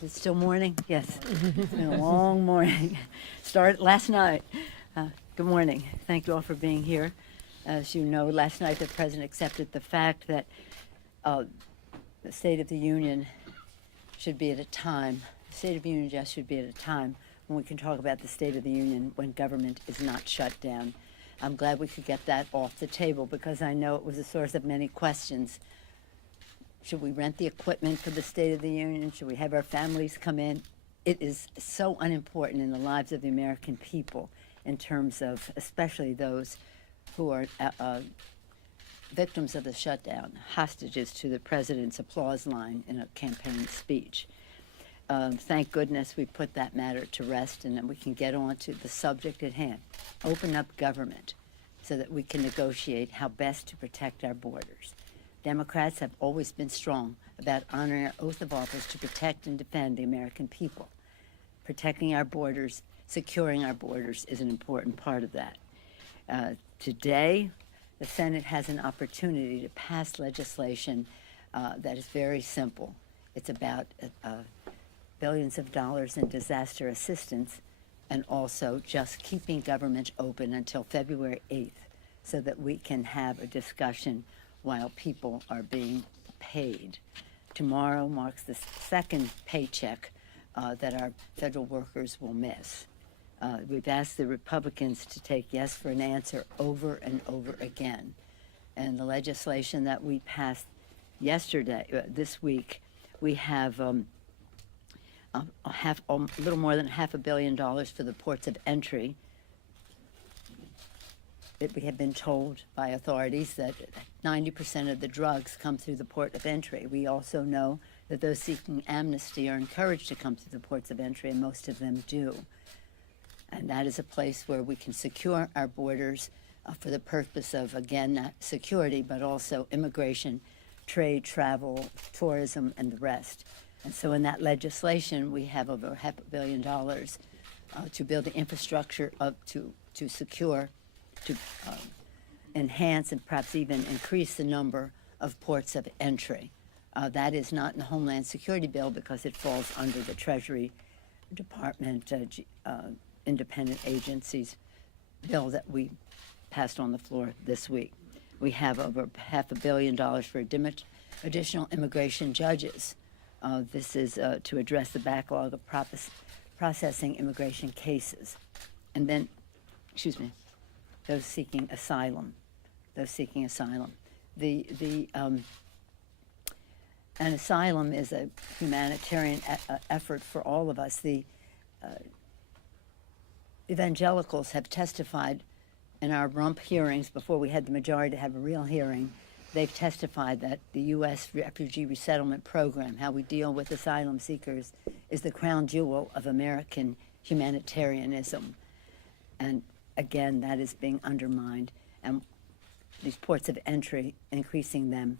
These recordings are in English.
Is it still morning? Yes. It's been a long morning. Started last night. Good morning. Thank you all for being here. As you know, last night the President accepted the fact that the State of the Union should be at a time, the State of the Union just should be at a time when we can talk about the State of the Union when government is not shut down. I'm glad we could get that off the table because I know it was a source of many questions. Should we rent the equipment for the State of the Union? Should we have our families come in? It is so unimportant in the lives of the American people in terms of especially those who are victims of the shutdown, hostages to the President's applause line in a campaign speech. Thank goodness we put that matter to rest and that we can get on to the subject at hand. Open up government so that we can negotiate how best to protect our borders. Democrats have always been strong about honoring our oath of office to protect and defend the American people. Protecting our borders, securing our borders is an important part of that. Today, the Senate has an opportunity to pass legislation that is very simple. It's about billions of dollars in disaster assistance and also just keeping government open until February 8th so that we can have a discussion while people are being paid. Tomorrow marks the second paycheck that our federal workers will miss. We've asked the Republicans to take yes for an answer over and over again. And the legislation that we passed yesterday, this week, we have a little more than $500 million for the ports of entry. We have been told by authorities that 90% of the drugs come through the port of entry. We also know that those seeking amnesty are encouraged to come through the ports of entry, and most of them do. And that is a place where we can secure our borders for the purpose of, again, not security, but also immigration, trade, travel, tourism, and the rest. And so in that legislation, we have over $500 million to build the infrastructure to secure, to enhance and perhaps even increase the number of ports of entry. That is not in the Homeland Security bill because it falls under the Treasury Department independent agencies bill that we passed on the floor this week. We have over $500 million for additional immigration judges. This is to address the backlog of processing immigration cases. And then, those seeking asylum. An asylum is a humanitarian effort for all of us. The evangelicals have testified in our rump hearings before we had the majority to have a real hearing. They've testified that the U.S. refugee resettlement program, how we deal with asylum seekers, is the crown jewel of American humanitarianism. And again, that is being undermined. And these ports of entry, increasing them,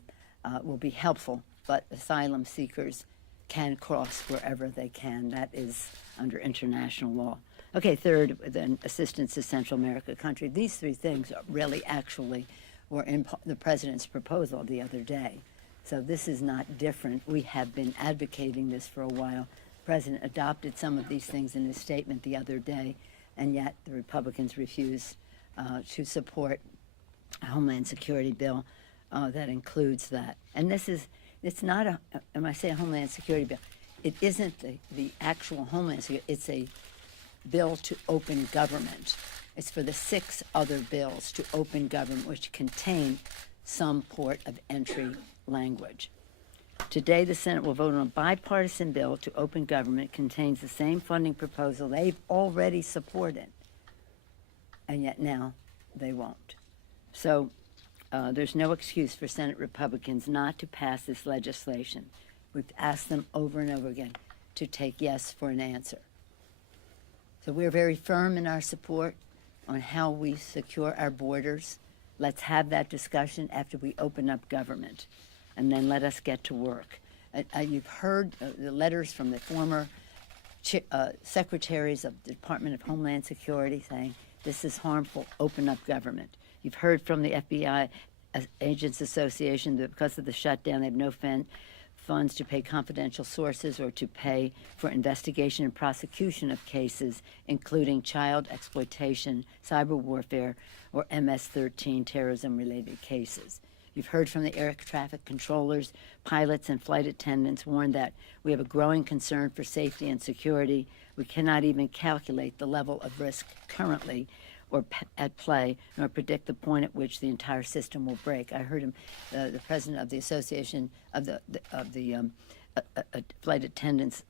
will be helpful, but asylum seekers can cross wherever they can. That is under international law. Okay, third, then assistance to Central America country. These three things are really actually were in the President's proposal the other day. So this is not different. We have been advocating this for a while. The President adopted some of these things in his statement the other day, and yet the Republicans refused to support a Homeland Security bill that includes that. And it's not when I say a Homeland Security bill, it isn't the actual Homeland Security, it's a bill to open government. It's for the 6 other bills to open government which contain some port of entry language. Today, the Senate will vote on a bipartisan bill to open government. It contains the same funding proposal they've already supported, and yet now they won't. So there's no excuse for Senate Republicans not to pass this legislation. We've asked them over and over again to take yes for an answer. So we're very firm in our support on how we secure our borders. Let's have that discussion after we open up government, and then let us get to work. You've heard the letters from the former secretaries of the Department of Homeland Security saying this is harmful, open up government. You've heard from the FBI Agents Association that because of the shutdown, they have no funds to pay confidential sources or to pay for investigation and prosecution of cases, including child exploitation, cyber warfare, or MS-13 terrorism-related cases. You've heard from the air traffic controllers, pilots, and flight attendants warn that we have a growing concern for safety and security. We cannot even calculate the level of risk currently or at play, nor predict the point at which the entire system will break. I heard him, the president of the Association of the Flight Attendants,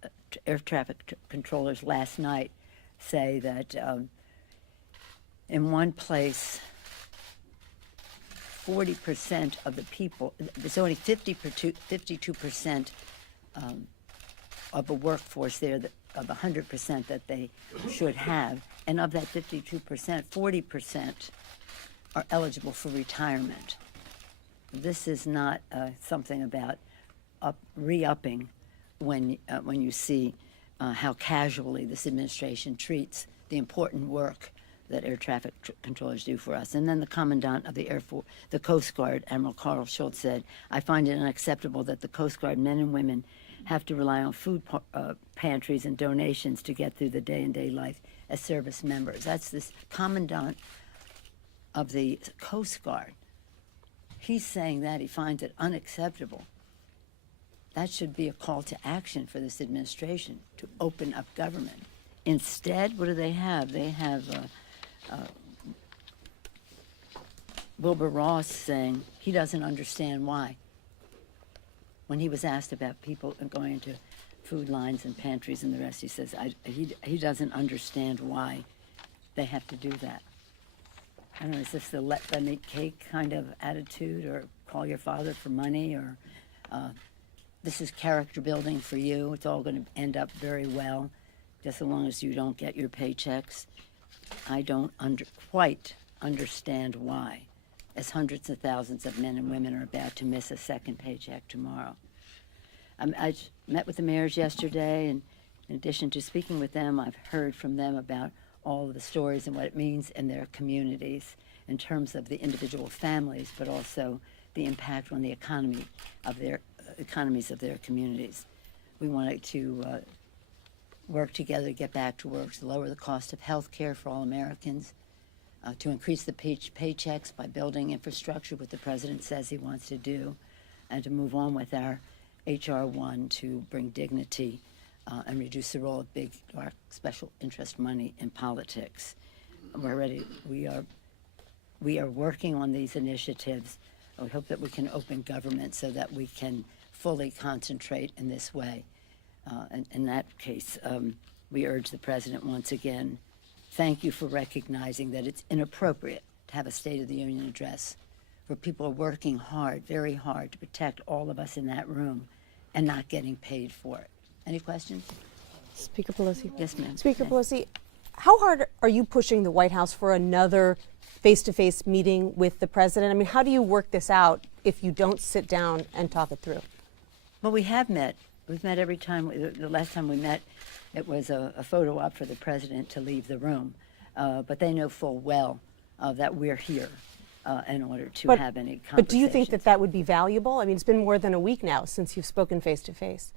Air Traffic Controllers last night say that in one place, 40% of the people, there's only 52% of a workforce there that, of 100% that they should have. And of that 52%, 40% are eligible for retirement. This is not something about re-upping when you see how casually this administration treats the important work that air traffic controllers do for us. And then the Commandant of the Air Force, the Coast Guard, Admiral Carl Schultz, said, "I find it unacceptable that the Coast Guard men and women have to rely on food pantries and donations to get through the day-to-day life as service members." That's this Commandant of the Coast Guard. He's saying that he finds it unacceptable. That should be a call to action for this administration to open up government. Instead, what do they have? They have Wilbur Ross saying he doesn't understand why. When he was asked about people going into food lines and pantries and the rest, he says he doesn't understand why they have to do that. I don't know, is this the let them eat cake kind of attitude, or call your father for money, or this is character building for you? It's all going to end up very well, just as long as you don't get your paychecks. I don't quite understand why, as hundreds of thousands of men and women are about to miss a second paycheck tomorrow. I met with the mayors yesterday, and in addition to speaking with them, I've heard from them about all of the stories and what it means in their communities in terms of the individual families, but also the impact on the economies of their communities. We wanted to work together to get back to work, to lower the cost of health care for all Americans, to increase the paychecks by building infrastructure, what the president says he wants to do, and to move on with our H.R. 1 to bring dignity and reduce the role of big, dark, special interest money in politics. We're ready. We are working on these initiatives. We hope that we can open government so that we can fully concentrate in this way. And in that case, we urge the president once again, thank you for recognizing that it's inappropriate to have a State of the Union address where people are working hard, very hard, to protect all of us in that room and not getting paid for it. Any questions? Speaker Pelosi. Yes, ma'am. Speaker Pelosi, how hard are you pushing the White House for another face-to-face meeting with the president? I mean, how do you work this out if you don't sit down and talk it through? Well, we have met. We've met every time. The last time we met, it was a photo op for the president to leave the room. But they know full well that we're here in order to have any conversations. But do you think that that would be valuable? I mean, it's been more than a week now since you've spoken face-to-face.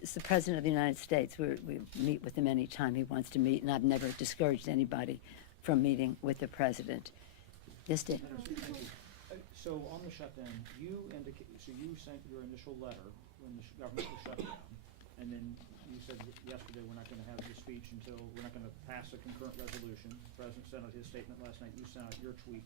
It's the President of the United States. We meet with him anytime he wants to meet, and I've never discouraged anybody from meeting with the President. Yes, Dick? So on the shutdown, you sent your initial letter when the government was shut down, and then you said yesterday we're not going to have your speech until we're not going to pass a concurrent resolution. The President sent out his statement last night. You sent out your tweet.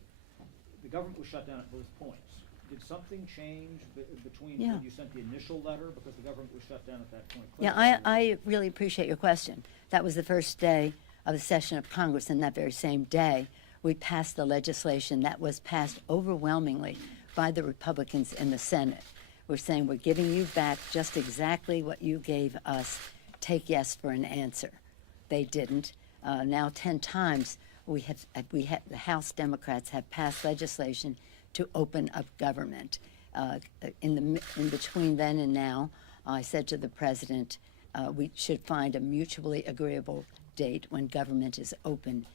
The government was shut down at both points. Did something change between when you sent the initial letter, because the government was shut down at that point? Yeah, I really appreciate your question. That was the first day of the session of Congress, and that very same day we passed the legislation that was passed overwhelmingly by the Republicans in the Senate. We're saying we're giving you back just exactly what you gave us. Take yes for an answer. They didn't. Now 10 times the House Democrats have passed legislation to open up government. In between then and now, I said to the president, we should find a mutually agreeable date when government is open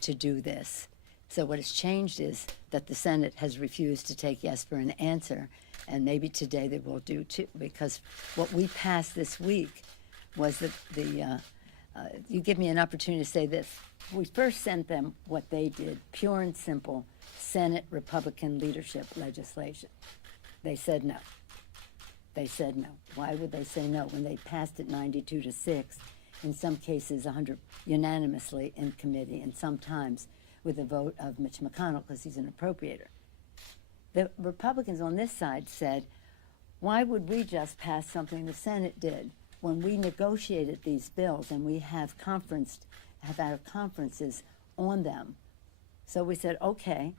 to do this. So what has changed is that the Senate has refused to take yes for an answer, And maybe today they will do too, because what we passed this week was you give me an opportunity to say this. We first sent them what they did, pure and simple, Senate Republican leadership legislation. They said no. They said no. Why would they say no when they passed it 92-6, in some cases 100 unanimously in committee, and sometimes with a vote of Mitch McConnell because he's an appropriator. The Republicans on this side said, why would we just pass something the Senate did when we negotiated these bills and we have our conferences on them? So we said, okay,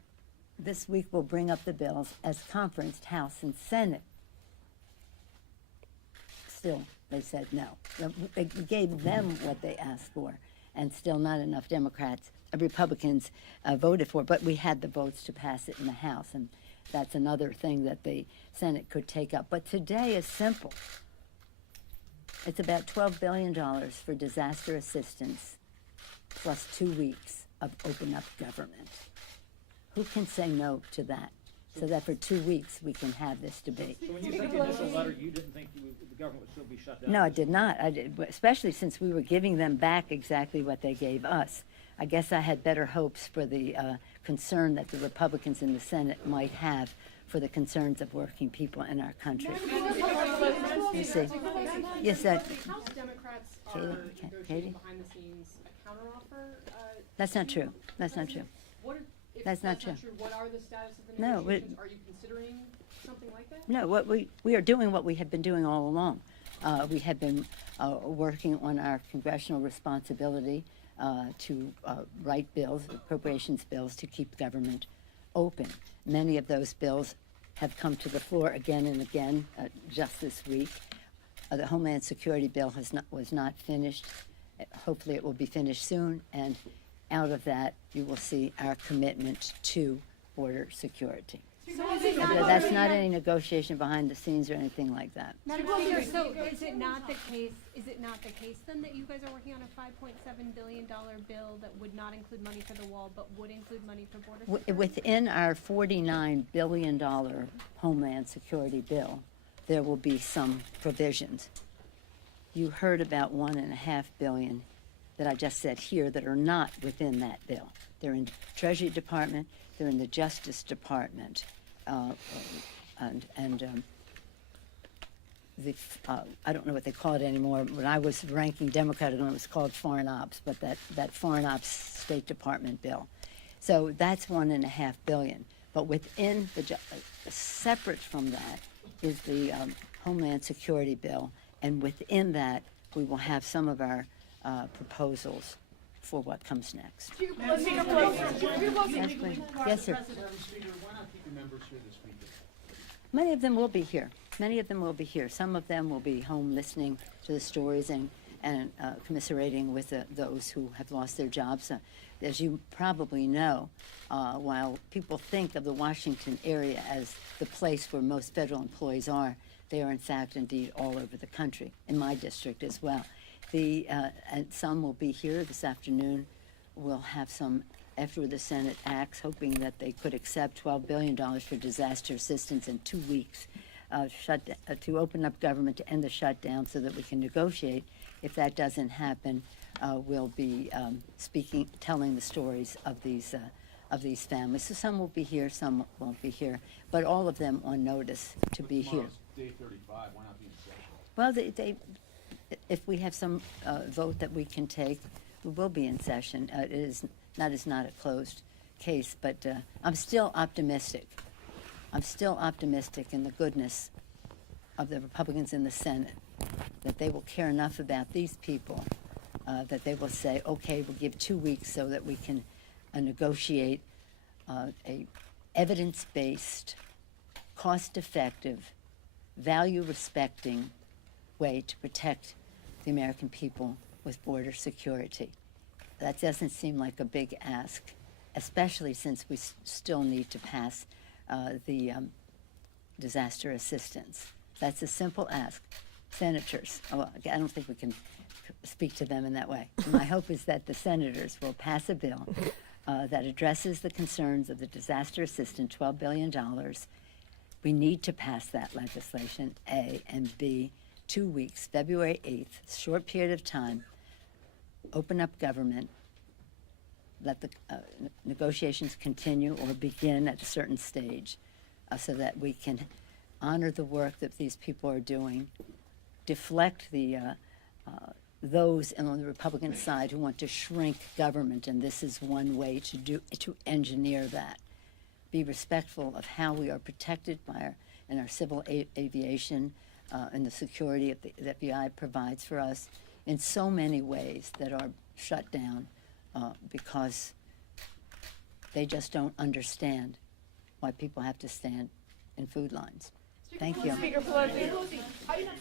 this week we'll bring up the bills as conferenced, House and Senate. Still, they said no. We gave them what they asked for, and still not enough Republicans voted for, but we had the votes to pass it in the House, and that's another thing that the Senate could take up. But today is simple. It's about $12 billion for disaster assistance, plus 2 weeks of open up government. Who can say no to that? So that for 2 weeks we can have this debate. So when you sent the initial letter, you didn't think the government would still be shut down? No, I did not. I did, especially since we were giving them back exactly what they gave us. I guess I had better hopes for the concern that the Republicans in the Senate might have for the concerns of working people in our country. You see. Yes, that. House Democrats are Katie? negotiating behind the scenes a counteroffer. That's not true. That's not true. What if That's not true. What are the status of the No, negotiations? Are you considering something like that? No, what we are doing what we have been doing all along. We have been working on our congressional responsibility to write bills, appropriations bills, to keep government open. Many of those bills have come to the floor again and again just this week. The Homeland Security bill was not finished. Hopefully it will be finished soon, and out of that you will see our commitment to border security. That's not any negotiation behind the scenes or anything like that. Madam Speaker, so is it not the case then that you guys are working on a $5.7 billion bill that would not include money for the wall but would include money for border security? Within our $49 billion Homeland Security bill, there will be some provisions. You heard about $1.5 billion that I just said here that are not within that bill. They're in the Treasury Department, they're in the Justice Department, I don't know what they call it anymore. When I was ranking Democrat, it was called Foreign Ops, but that Foreign Ops State Department bill. So that's $1.5 billion. But within separate from that is the Homeland Security bill, and within that we will have some of our proposals for what comes next. Yes, please. Yes, sir. Madam Speaker, why not keep the members here this weekend? Many of them will be here. Many of them will be here. Some of them will be home listening to the stories and commiserating with those who have lost their jobs. As you probably know, while people think of the Washington area as the place where most federal employees are, they are in fact indeed all over the country, in my district as well. And some will be here this afternoon. We'll have some after the Senate acts, hoping that they could accept $12 billion for disaster assistance in 2 weeks, to open up government, to end the shutdown so that we can negotiate. If that doesn't happen, we'll be telling the stories of these families. So some will be here, some won't be here, but all of them on notice to be here. Day 35, why not be in session? Well, if we have some vote that we can take, we will be in session. It is not a closed case, but I'm still optimistic. I'm still optimistic in the goodness of the Republicans in the Senate, that they will care enough about these people that they will say, okay, we'll give 2 weeks so that we can negotiate a evidence-based, cost-effective, value-respecting way to protect the American people with border security. That doesn't seem like a big ask, especially since we still need to pass the disaster assistance. That's a simple ask. Senators, I don't think we can speak to them in that way. My hope is that the senators will pass a bill that addresses the concerns of the disaster assistance, $12 billion, we need to pass that legislation, A, and B, 2 weeks, February 8th, short period of time, open up government, let the negotiations continue or begin at a certain stage so that we can honor the work that these people are doing, deflect those on the Republican side who want to shrink government, and this is one way to engineer that. Be respectful of how we are protected by our civil aviation and the security that the FBI provides for us in so many ways that are shut down because they just don't understand why people have to stand in food lines. Thank you. Speaker Pelosi, how do you not